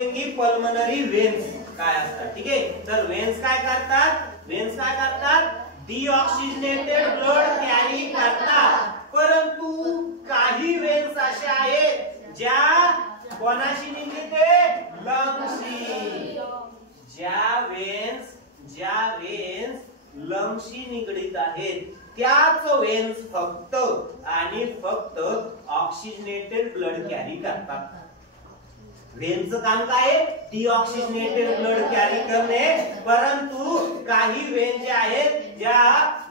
की pulmonary veins काय असतात. ठीक आहे, तर वेन्स काय करतात, डिऑक्सिजनेटेड ब्लड कॅरी करतात. परंतु काही वेन्स अशा आहेत ज्या कोणाशी निगडीते, लंग्सशी. ज्या वेन्स लंग्सशी निगडीत आहेत त्याच वेन्स फक्त आणि फक्त ऑक्सिजनेटेड ब्लड कॅरी करतात. वेनचं काम काय आहे, डिऑक्सिजनेटेड ब्लड कॅरी करणे. परंतु काही वेन जे आहेत ज्या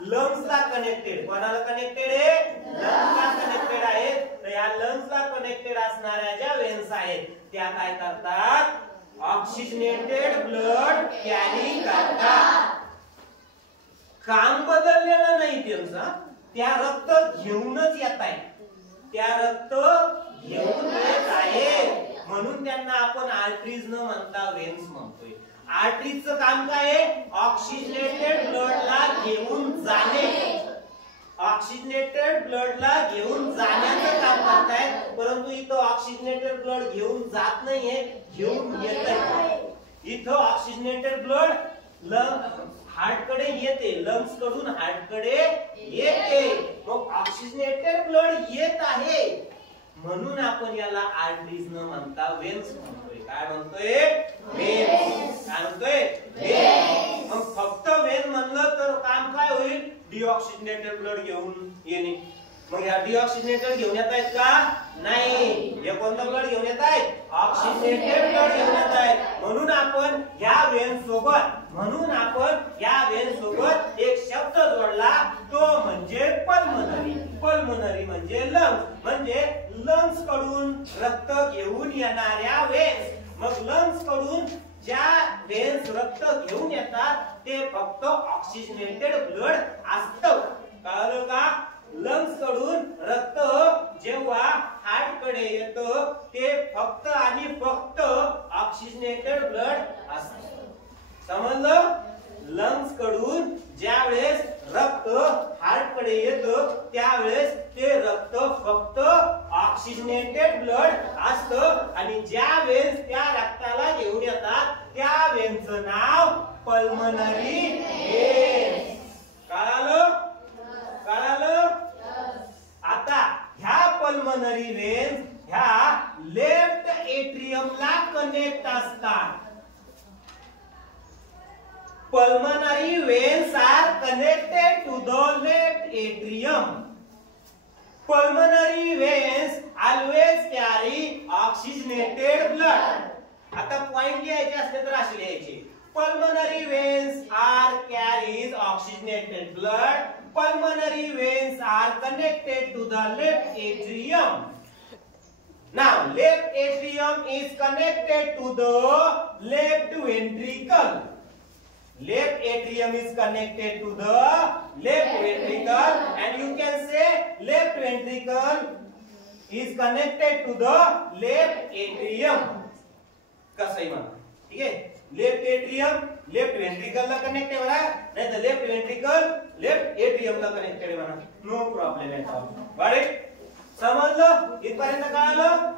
लंग्सला कनेक्टेड, कोणाला कनेक्टेड आहे, लंग्सला कनेक्टेड आहेत. तर या लंग्सला कनेक्टेड असणाऱ्या ज्या वेन्स आहेत त्या काय करतात, ऑक्सिजनेटेड ब्लड कॅरी करतात. काम बदललेलं नाही त्यांचं, त्या रक्त घेऊनच येत आहे, त्या रक्त घेऊन येत आहेत. म्हणून त्यांना आपण आर्टरीज न म्हणता वेन्स म्हणतोय. आर्टरीजचं काम काय आहे, ऑक्सिजनेटेड ब्लडला घेऊन जाणे, ऑक्सिजनेटेड ब्लडला घेऊन जाण्याचं काम करतायत. परंतु इथं ऑक्सिजनेटेड ब्लड घेऊन जात नाहीये, घेऊन येत आहे. इथं ऑक्सिजनेटेड ब्लड हार्ट कडे येते, लंग्स कडून हार्ट कडे येते. मग ऑक्सिजनेटेड ब्लड येत आहे म्हणून आपण याला आर्टरीज न म्हणता वेन्स म्हणतोय. काय म्हणतोय, वेन्स. काय म्हणतोय, वेन्स. मग फक्त वेन म्हणलं तर काम काय होईल, डिऑक्सिजनेटेड ब्लड घेऊन येणे. मग या डिऑक्सिजनेटेड घेऊन येत आहेत का, नाही. हे कोणतं ब्लड घेऊन येत आहेत, ऑक्सिजनेटेड ब्लड घेऊन येत आहेत. म्हणून आपण या वेन सोबत एक शब्द जोडला, तो म्हणजे पल्मनरी. पल्मनरी म्हणजे लंग्स, म्हणजे लंग्स कडून रक्त घेऊन येणाऱ्या वेन्स. मग लंग्स कडून ज्या वेन्स रक्त घेऊन येतात ते फक्त ऑक्सिजनेटेड ब्लड असतं. कळलं का, लंग्स कडून रक्त जेव्हा हार्ट कडे येतं ते फक्त आणि फक्त ऑक्सिजनेटेड ब्लड असतं. समजलं, लंग्स कडून ज्या वेळेस रक्त हार्ट कडे येतं त्यावेळेस ते रक्त फक्त ऑक्सिजनेटेड ब्लड असतं. आणि ज्या वेन्स त्या रक्ताला घेऊन येतात त्या वेन्सचं नाव पल्मनरी वेन्स. कळालं. आता ह्या पल्मनरी वेन्स ह्या लेफ्ट एट्रियमला कनेक्ट असतात. Pulmonary veins are connected to the left atrium. Pulmonary veins always carry oxygenated blood. आता पॉइंट लिहायचे असले तर असे लिहायचे, pulmonary veins are carries oxygenated blood. Pulmonary veins are connected to the left atrium. Now left atrium is connected to the left ventricle. Left atrium is connected to the left ventricle, and you can say left ventricle is connected to the left atrium. कसंही म्हणा, ठीक आहे. Left atrium left ventricle ला connect आहे म्हणा, नाही तर left ventricle left atrium ला कनेक्ट आहे म्हणा, नो प्रॉब्लेम एट ऑल. बरोबर, समजलं इथपर्यंत. कळलं.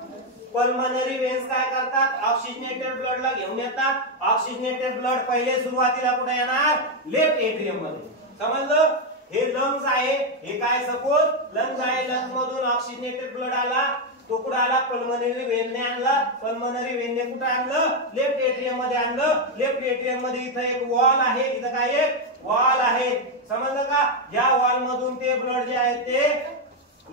पल्मनरी वेन्स काय करतात, ऑक्सिजनेटेड ब्लड ला घेऊन येतात. ऑक्सिजनेटेड ब्लड पहिले सुरुवातीला कुठे येणार, लेफ्ट एट्रियम मध्ये. समजलं. हे लंग्स आहे, हे काय सपोज लंग्स आहे, लंग्स मधून ऑक्सिजनेटेड ब्लड आला, तो कुठे आला, पल्मनरी वेनने आणला. पल्मनरी वेनने कुठे आणलं, लेफ्ट एट्रियम मध्ये आणलं. लेफ्ट एट्रियम मध्ये इथं एक वॉल आहे, इथं काय आहे, वॉल आहे. समजलं का. या वॉल मधून ते ब्लड जे आहे ते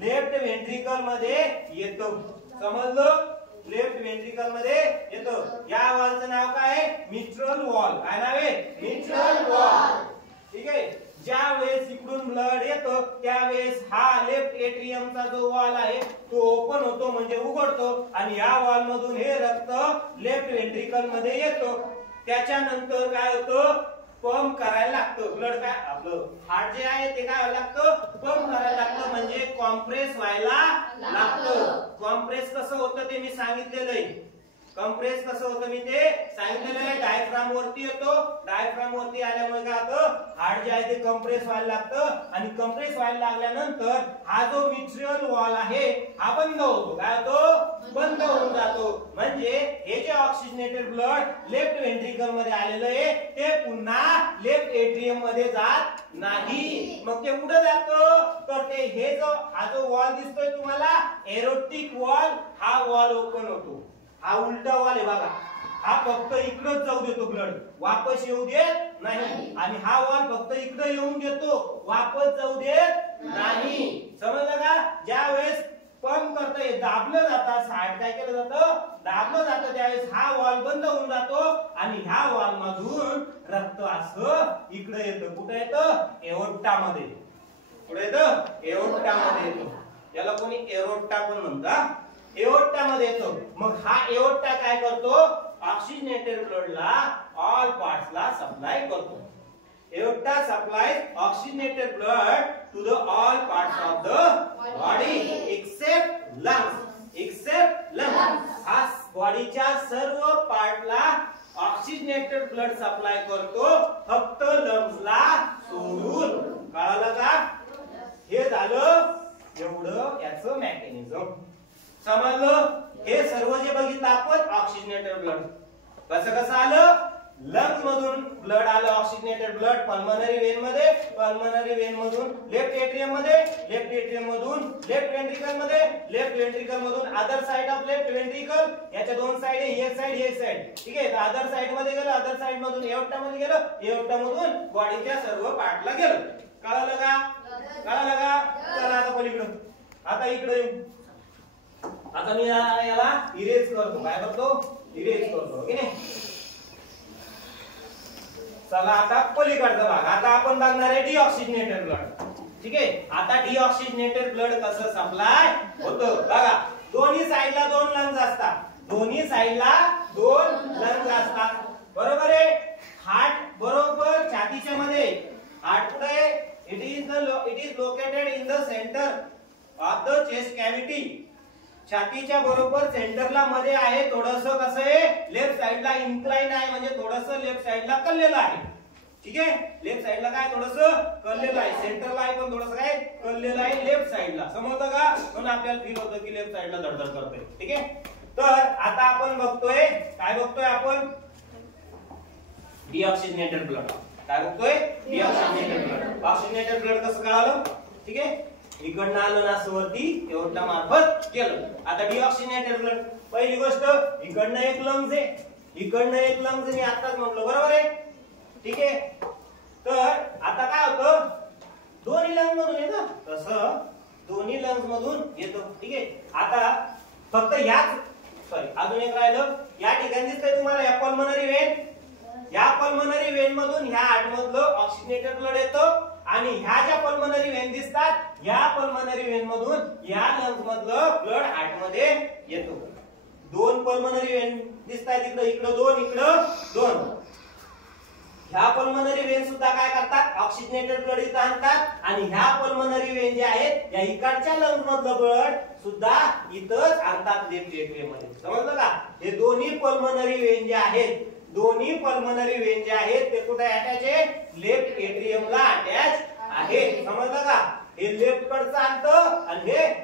लेफ्ट वेंट्रिकल मध्ये येतं. समजलं, लेफ्ट वेंट्रिकल मध्ये येतो. या वॉलचं नाव काय आहे, मिट्रल वॉल. काय नाव आहे, मिट्रल वॉल. ठीक आहे. ज्या वेळेस इकडून ब्लड येतो त्यावेळेस हा लेफ्ट एट्रियमचा जो वॉल आहे तो ओपन होतो, म्हणजे उघडतो, आणि या वॉल मधून हे रक्त लेफ्ट वेंट्रिकल मध्ये येतो. त्याच्यानंतर काय होतं, पंप करायला लागतं ब्लड. काय आपलं हार्ट जे आहे ते काय लागतं, पंप करायला लागतं, म्हणजे कॉम्प्रेस व्हायला लागतं. कॉम्प्रेस कसं होतं ते मी सांगितलेलं आहे. कंप्रेस कसं होतं मी ते सांगितलेलं आहे. डायफ्राम वरती येतो, डायफ्राम वरती आल्यामुळे काय होतं, हार्ट जे आहे ते कंप्रेस व्हायला लागतं, आणि कंप्रेस व्हायला लागल्यानंतर हा जो मिट्रियल वॉल आहे हा बंद होतो. काय होतो, बंद होऊन जातो. म्हणजे हे जे ऑक्सिजनेटेड ब्लड लेफ्ट व्हेंट्रिकल मध्ये आलेलं आहे ते पुन्हा लेफ्ट एट्रियम मध्ये जात नाही. मग ते कुठे जातं तर ते हे जो हा जो वॉल दिसतोय तुम्हाला एरोटिक वॉल, हा वॉल ओपन होतो. हा उलटा वॉल आहे बघा, हा फक्त इकडच जाऊ देतो ब्लड, वापस येऊ देत नाही. आणि हा वॉल फक्त इकडे येऊन देतो, वापस जाऊ देत नाही. समजलं का? ज्या वेळेस पंप करता दाबलं जातं, हार्ट काय केलं जातं दाबलं जातं, त्यावेळेस हा वॉल बंद होऊन जातो आणि ह्या वॉल मधून रक्त असं इकडे येतं. कुठे येतं? एओर्टा मध्ये. कुठे येतं? एओर्टा मध्ये येतं. याला कोणी एरोर्टा पण म्हणतात. एओर्टा मध्ये येतो. मग हा एओर्टा काय करतो? ऑक्सिजनेटेड ब्लड ला ऑल पार्ट्स ला सप्लाय करतो. Aorta supplies oxygenated blood to the all parts of the body except lungs. Except lungs. हा बॉडीच्या सर्व पार्टला ऑक्सिजनेटेड ब्लड सप्लाय करतो, फक्त लंग्स ला सोडून. कळालं का? हे झालं एवढं याचं मेकॅनिझम. समजलं? हे सर्व जे बघितलं आपण ऑक्सिजनेटेड ब्लड कसं आलं, लंग्स मधून ब्लड आलं ऑक्सिजनेटेड ब्लड पल्मनरी वेन मध्ये, पल्मनरी वेन मधून लेफ्ट एट्रियम मध्ये, लेफ्ट एट्रियम मधून लेफ्ट वेंट्रिकल मध्ये, लेफ्ट वेंट्रिकल मधून other side of left ventricle. याच्या दोन साइड आहे, एक साइड एक साइड. ठीक आहे. अदर साइड मध्ये गेलं, अदर साइड मधून एओर्टा मध्ये गेलं, एओर्टा मधून बॉडीच्या सर्व पार्टला गेलं. कळलं का? कळलं का? चला आता पलीकडं, आता इकडे येऊ. आता मी याला इरेज करतो. काय करतो? इरेज करतो की नाही. चला आता पलीकडचा भाग. आता आपण बघणार आहे डिऑक्सिजनेटेड ब्लड. ठीक आहे. आता डिऑक्सिजनेटेड ब्लड कसं सप्लाय होतं बघा. दोन्ही साइडला दोन लंग्स असतात. दोन्ही साइडला दोन लंग्स असतात. बरोबर आहे. हार्ट बरोबर छातीच्या मध्ये. हार्ट कुठे? It is located in the centre of the chest cavity. छातीच्या बरोबर सेंटरला मध्ये आहे. थोडंसं कसं आहे लेफ्ट साइडला इन्क्लाइन आहे, म्हणजे थोडंसं लेफ्ट साइडला कललेलं आहे. ठीक आहे. लेफ्ट साइडला काय थोडंसं कललेलं आहे, सेंटरला आहे पण थोडंसं काय कललेलं आहे लेफ्ट साइडला. समजतं का? म्हणून आपल्याला फील होतं की लेफ्ट साइडला धडधड करतोय. ठीक आहे. तर आता आपण बघतोय, काय बघतोय आपण? Deoxygenated blood. काय बघतोय? Deoxygenated blood. ऑक्सिजनेटेड ब्लड कसं कळालं? ठीक आहे. इकडनं आलं ना वरती एओर्टा मार्फत गेलं. आता डिऑक्सिजनेटेड ब्लड, पहिली गोष्ट इकडनं एक लंग्स आहे, इकडनं एक लंग्स. मी आताच म्हटलं बरोबर आहे. ठीक आहे. तर आता काय होतं? दोन्ही लंग्स मधून येतं, तसं दोन्ही लंग्स मधून येतो. ठीक आहे. आता फक्त याच अजून एक राहिलं. या ठिकाणी दिसतंय तुम्हाला या पल्मनरी वेन. या पल्मनरी वेन मधून ह्या हार्ट मधलं ऑक्सिजनेटेड ब्लड येतं आणि ह्या ज्या पल्मनरी वेन दिसतात, या पल्मनरी वेन मधून या लंग्स मधलं ब्लड हार्ट मध्ये येतो. दोन पल्मनरी वेन दिसतात, इकडे इकडे दोन, इकडे दोन. ह्या पल्मनरी वेन सुद्धा काय करतात? ऑक्सिजनेटेड ब्लड इथं आणतात आणि ह्या पल्मनरी वेन जे आहेत या इकडच्या लंग्स मधलं ब्लड सुद्धा इथंच आणतात लेफ्ट एट्रियम मध्ये. समजलं का? हे दोन्ही पल्मनरी वेन जे आहेत, दोन्ही पल्मनरी वेन जे आहेत ते कुठे अटॅच आहे? लेफ्ट एट्रियमला अटॅच आहे. समजलं का? हे लेफ्ट कडचं आणतं आणि हे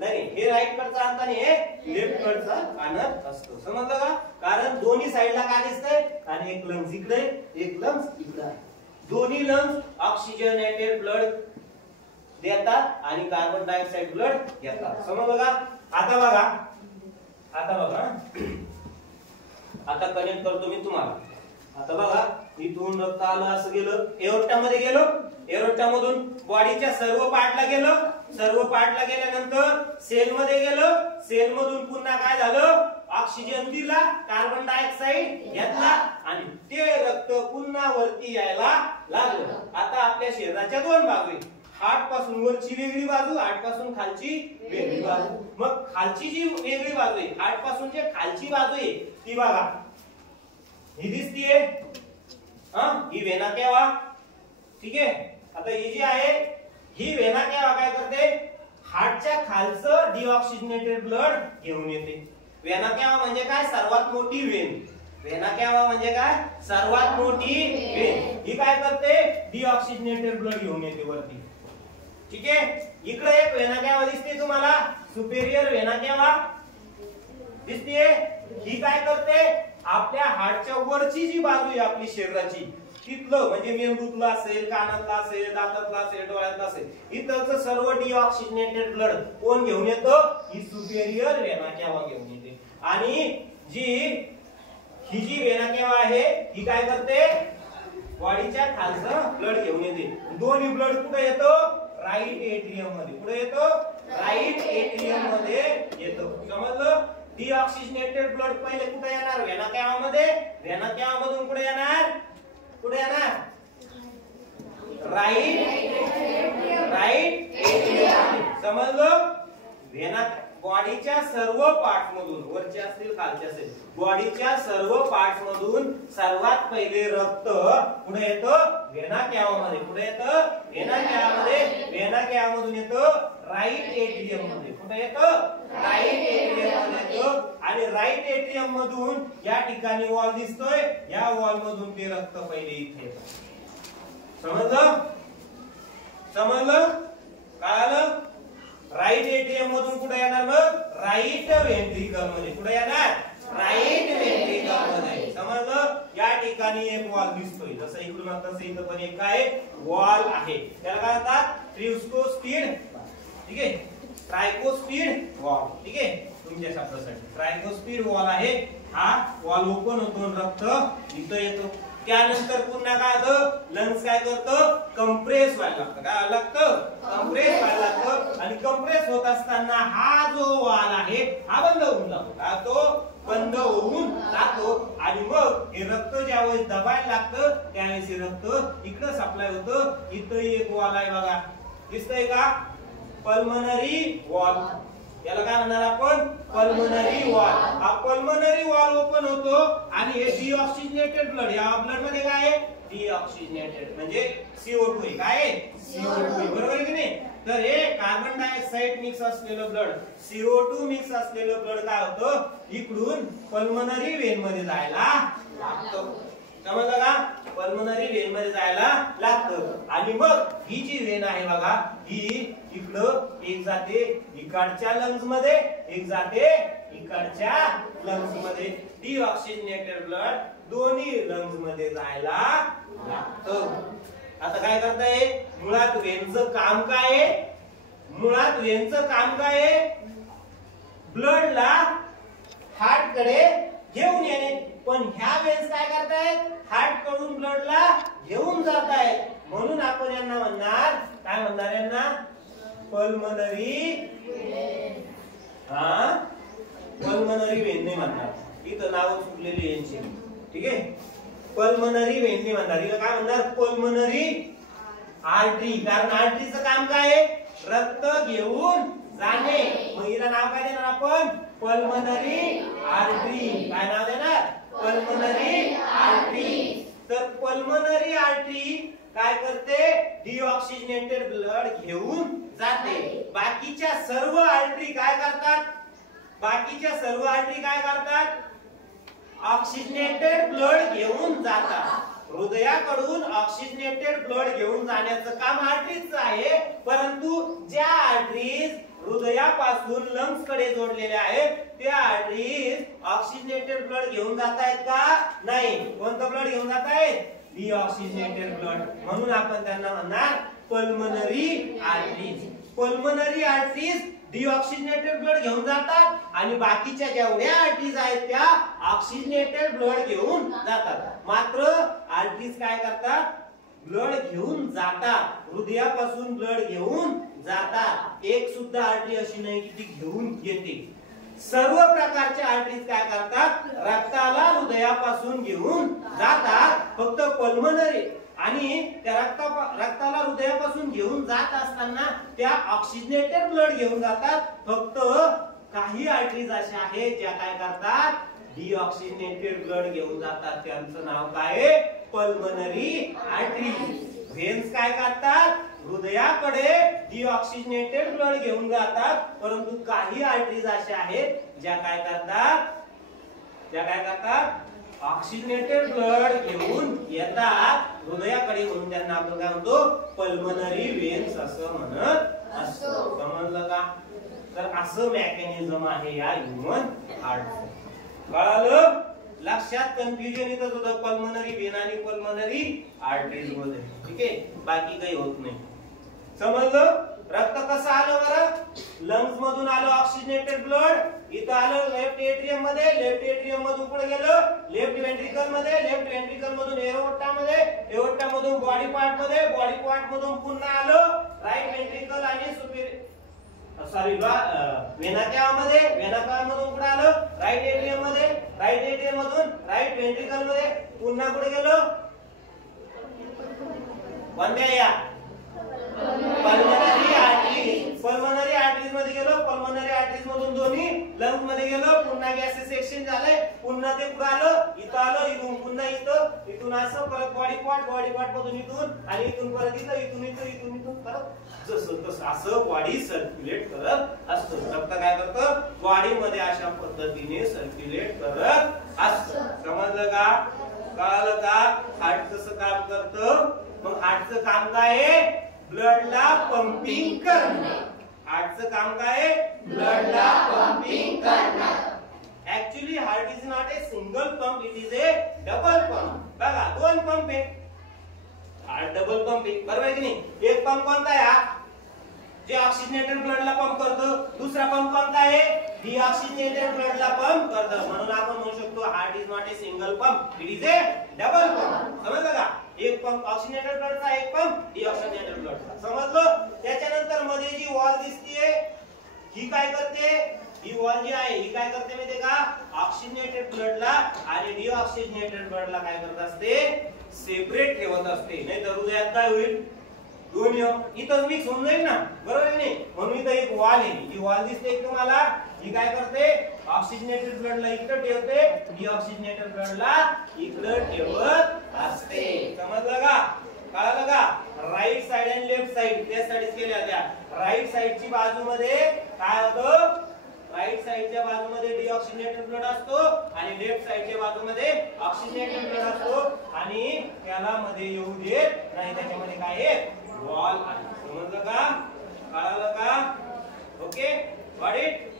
नाही, हे राईट कडचं आणतं आणि हे लेफ्ट कडचं आणत असतं. समजलं का? कारण दोन्ही साइडला काय दिसतंय? आणि एक लंग्स इकडे, एक लंग्स इकडे आहे. दोन्ही लंग्स ऑक्सिजनेटेड ब्लड देतात आणि कार्बन डायऑक्साइड ब्लड घेतात. समजलं का? आता बघा, आता बघा, आता कनेक्ट करतो मी तुम्हाला. आता बघा, इथून रक्त आलं असं गेलं, एओर्टा मध्ये गेलो, एओर्टा मधून बॉडीच्या सर्व पार्टला गेलं, सर्व पार्टला गेल्यानंतर सेल मध्ये गेलं, सेल मधून पुन्हा काय झालं? ऑक्सिजन दिला, कार्बन डायऑक्साइड घेतला आणि ते रक्त पुन्हा वरती यायला लागलं. आता आपल्या शरीराच्या दोन बाजू आहेत. हार्ट पासून वरची वेगळी बाजू, हार्ट पासून खालची वेगळी बाजू. मग खालची जी वेगळी बाजू आहे, हार्ट पासून जे खालची बाजू आहे ती बघा, ही दिसतीये. ही वेना केवा. ठीक आहे. आता ही जी आहे ही वेना केवा काय करते? हार्टच्या खालचं डिऑक्सिजनेटेड ब्लड घेऊन येते. वेना केवा म्हणजे काय? सर्वात मोठी वेन. वेना केवा म्हणजे काय? सर्वात मोठी वेन. ही काय करते? डिऑक्सिजनेटेड ब्लड घेऊन येते वरती. ठीक आहे. इकडे एक वेना केवा दिसते तुम्हाला, सुपेरियर वेना केवा. दिसतीये? ही काय करते? आपल्या हार्टच्या वरची जी बाजू आहे आपली शरीराची तिथलं म्हणजे मेंदूतलं असेल, कानातलं असेल, दातातलं असेल, डोळ्यातलं असेल, इथलचं सर्व डिऑक्सिजनेटेड ब्लड कोण घेऊन येतं? ही सुपेरियर वेना केव्हा घेऊन येते. आणि ही जी वेना केव्हा आहे ही काय करते? बॉडीच्या खालचं ब्लड घेऊन येते. दोन्ही ब्लड कुठे येतो? राईट एट्रियम मध्ये. कुठे येतो? राईट एट्रियम मध्ये येतो. समजलं? डिऑक्सिजनेटेड ब्लड पहिले कुठे येणार? वेना केव्हा मध्ये. वेना केव्हा मधून कुठे येणार? कुठे येणार? Right atrium. समजलं? वेना बॉडीच्या सर्व पार्ट मधून, वरचे असतील खालचे असेल, बॉडीच्या सर्व पार्ट मधून सर्वात पहिले रक्त कुठे येतं? वेना केव्हा मध्ये. कुठे येतं? वेना केव्हा मध्ये. वेना केव्हा मधून येतं? राईट एट्रियम मध्ये. कुठे येतं? राईट एट्रियम मध्ये येतं. आणि राईट एट्रियम मधून या ठिकाणी वॉल दिसतोय, या वॉल मधून ते रक्त पहिले इथे येतं. समजलं? काय आलं? राईट एट्रियम मधून कुठे येणार? मग राईट वेंट्रिकल मध्ये. कुठे येणार? राईट वेंट्रिकल मध्ये. समजलं? या ठिकाणी एक वॉल दिसतोय, जसं इकडून तसं इथं पण एक काय वॉल आहे. त्याला काय म्हणतात? ट्रिस्कोस्पिड. ठीक आहे, ट्रायकोस्पिड वॉल. ठीक आहे, तुमच्या शब्दासाठी ट्रायकोस्पिड वॉल आहे. हा वॉल ओपन होतो, रक्त इथं येतो. त्यानंतर पुन्हा काय होतं? लंग्स काय करतं? कंप्रेस व्हायला लागतं. काय लागतं? कंप्रेस व्हायला लागतं. आणि कंप्रेस होत असताना हा जो वॉल आहे हा बंद होऊन जातो. काय तो बंद होऊन जातो. आणि मग हे रक्त ज्यावेळेस दबायला लागतं त्यावेळेस हे रक्त इकडे सप्लाय होतं. इथं एक वॉल आहे बघा, दिसतंय का? Pulmonary wall. याला काय म्हणणार आपण? Pulmonary wall. हा पल्मनरी वॉल ओपन होतो आणि हे डिऑक्सिजनेटेड ब्लड, या ब्लड मध्ये काय आहे? डिऑक्सिजनेटेड म्हणजे CO2 आहे. काय आहे? CO2. बरोबर आहे की नाही? तर हे कार्बन डायऑक्साइड मिक्स असलेलं ब्लड, CO2 मिक्स असलेलं ब्लड काय होतं? इकडून पल्मनरी वेन मध्ये जायला लागतं. समजलं का? पल्मनरी वेन मध्ये जायला लागतं. आणि मग ही जी वेन आहे बघा, ही इकडं एक जाते इकडच्या लंग्स मध्ये, एक जाते इकडच्या लंग्स मध्ये. डिऑक्सिजनेटेड ब्लड दोन्ही लंग्स मध्ये जायला लागतं. आता काय करताय? मुळात वेनचं काम काय आहे? मुळात वेनचं काम काय आहे? ब्लडला हार्ट कडे घेऊन येणे. पण ह्या वेन्स काय करतायत? हार्ट कडून ब्लडला घेऊन जातायत. म्हणून आपण यांना म्हणणार, काय म्हणणार यांना? पल्मनरी. पल्मनरी वेन नाही म्हणणार. इथं नाव चुकलेली यांची. ठीक आहे, पल्मनरी वेन नाही म्हणणार. हिला काय म्हणणार? Pulmonary artery. कारण आर्टरीचं काम काय आहे? रक्त घेऊन जाणे. मग हिला नाव काय देणार आपण? Pulmonary artery. काय नाव देणार? Pulmonary artery. तर पल्मनरी आर्टरी काय करते? डिऑक्सिजनेटेड ब्लड घेऊन जाते. बाकीच्या सर्व आर्टरी काय करतात? बाकीच्या सर्व आर्टरी काय करतात? ऑक्सिजनेटेड ब्लड घेऊन जातात. हृदयाकडून ऑक्सिजनेटेड ब्लड घेऊन जाण्याचं काम आर्टरीचं आहे. परंतु ज्या आर्टरीज हृदयापासून लंग्स कडे जोडलेल्या आहेत त्या आर्टरीज ऑक्सिजनेटेड ब्लड घेऊन जात आहेत का? नाही. कोणतं ब्लड घेऊन जात आहेत? Deoxygenated blood. म्हणून आपण त्यांना म्हणणार pulmonary arteries. Pulmonary arteries deoxygenated blood घेऊन जातात आणि बाकीच्या जेवढ्या आर्टरीज आहेत त्या ऑक्सिजनेटेड ब्लड घेऊन जातात. मात्र आर्टरीज काय करतात? ब्लड घेऊन जातात. हृदयापासून ब्लड घेऊन जातात. एक सुद्धा आर्टरी अशी नाही की ती घेऊन येते. सर्व प्रकारच्या आर्टरीज काय करतात? रक्ताला हृदयापासून घेऊन जातात. फक्त पल्मनरी आणि त्या रक्ताला हृदयापासून घेऊन जात असताना त्या ऑक्सिजनेटेड ब्लड घेऊन जातात. फक्त काही आर्टरीज अशा आहेत ज्या काय करतात? डिऑक्सिजनेटेड ब्लड घेऊन जातात. त्यांचं नाव काय आहे? Pulmonary artery. व्हेन्स काय करतात? हृदयाकडे डिऑक्सिजनेटेड ब्लड घेऊन जातात. परंतु काही आर्टरीज अशा आहेत ज्या काय करतात? ऑक्सिजनेटेड ब्लड घेऊन येतात हृदयाकडे. म्हणून त्यांना आपण काय म्हणतो? पल्मनरी व्हेन्स असं म्हणत असतो. समजलं का? तर असं मेकॅनिझम आहे या ह्यूमन हार्ट. कळालं? लक्षात कन्फ्युजन येतच होतं पल्मनरी व्हेन आणि पल्मनरी आर्टरीज मध्ये. ठीक आहे, बाकी काही होत नाही. समजलं? रक्त कसं आलं बरं? लंग्स मधून आलं ऑक्सिजनेटेड ब्लड, इथं आलं लेफ्ट एट्रियम मध्ये, लेफ्ट एट्रियम मधून पुढे गेलं लेफ्ट वेंट्रिकल मध्ये, लेफ्ट वेंट्रिकल मधून एओर्टा मध्ये, एओर्टा मधून बॉडी पार्ट मध्ये, बॉडी पार्ट मधून पुन्हा आलं राईट वेंट्रिकल आणि वेना कॅवा मध्ये, वेना कॅवा मधून पुढे आलं राईट एट्रियम मध्ये, राईट एट्रियम मधून राईट वेंट्रिकल मध्ये, पुन्हा पुढे गेलं कोणत्या या पल्मनरी आर्टरीज, पल्मनरी आर्टरीज मध्ये गेलो, पल्मनरी आर्टरीज मधून दोन्ही लंग्स मध्ये गेलो, पुन्हा गॅसेस एक्सचेंज झाले, पुन्हा ते पुढे आलं, इथं आलं, इथून पुन्हा इथं, इथून असं परत बॉडी पार्ट मधून इथून आणि इथून परत इथं, इथून इथून परत जसं तसं असं बॉडी सर्क्युलेट करत असतं. रक्त काय करतं? बॉडी मध्ये अशा पद्धतीने सर्क्युलेट करत असतं. समजलं का? कळालं का? हार्ट कसं काम करतं? मग हार्टचं काम काय आहे? ब्लडला पंपिंग करणं. हार्टचं काम काय आहे? ब्लडला पंपिंग करणं. Actually heart is not a single pump, it is A double pump. बघा, दोन पंप आहे. हार्ट डबल पंप आहे, बरोबर आहे की नाही? एक पंप कोणता आहे? जे ऑक्सिजनेटेड ब्लडला पंप करतो. दुसरा पंप कोणता आहे? डिऑक्सिजनेटेड ब्लडला पंप करतो. म्हणून आपण म्हणू शकतो heart is not a single pump, it is A double pump. समजलं का? एक पंप ऑक्सिजनेटेड ब्लडचा, एक पंप डिऑक्सिजनेटेड ब्लडचा. समजलं? त्याच्यानंतर मध्ये जी वॉल दिसते ही काय करते? ही वॉल जी आहे ही काय करते माहितीये का? ऑक्सिजनेटेड ब्लडला आणि डिऑक्सिजनेटेड ब्लडला काय करत असते? सेपरेट ठेवत असते. नाही तर हृदयात काय होईल? दोन्ही इथं मिक्स होऊन जाईल ना, बरोबर आहे नाही? म्हणून इथं एक वॉल आहे, ही वॉल दिसते एक तुम्हाला. ही काय करते? ऑक्सिजनेटेड ब्लडला इकडे ठेवते, डिऑक्सिजनेटेड ब्लडला इकडे ठेवत असते. समजलं का? कळालं का? राईट साइड आणि लेफ्ट साइड त्या स्टडीज केल्या होत्या. राईट साइडची बाजूमध्ये काय होतं? राईट साइडच्या बाजूमध्ये डिऑक्सिजनेटेड ब्लड असतो आणि लेफ्ट साइडच्या बाजूमध्ये ऑक्सिजनेटेड ब्लड असतो आणि त्याला मध्ये येऊ देत नाही. त्याच्यामध्ये काय आहे? वॉल आहे. समजलं का? कळालं का? Okay, got it?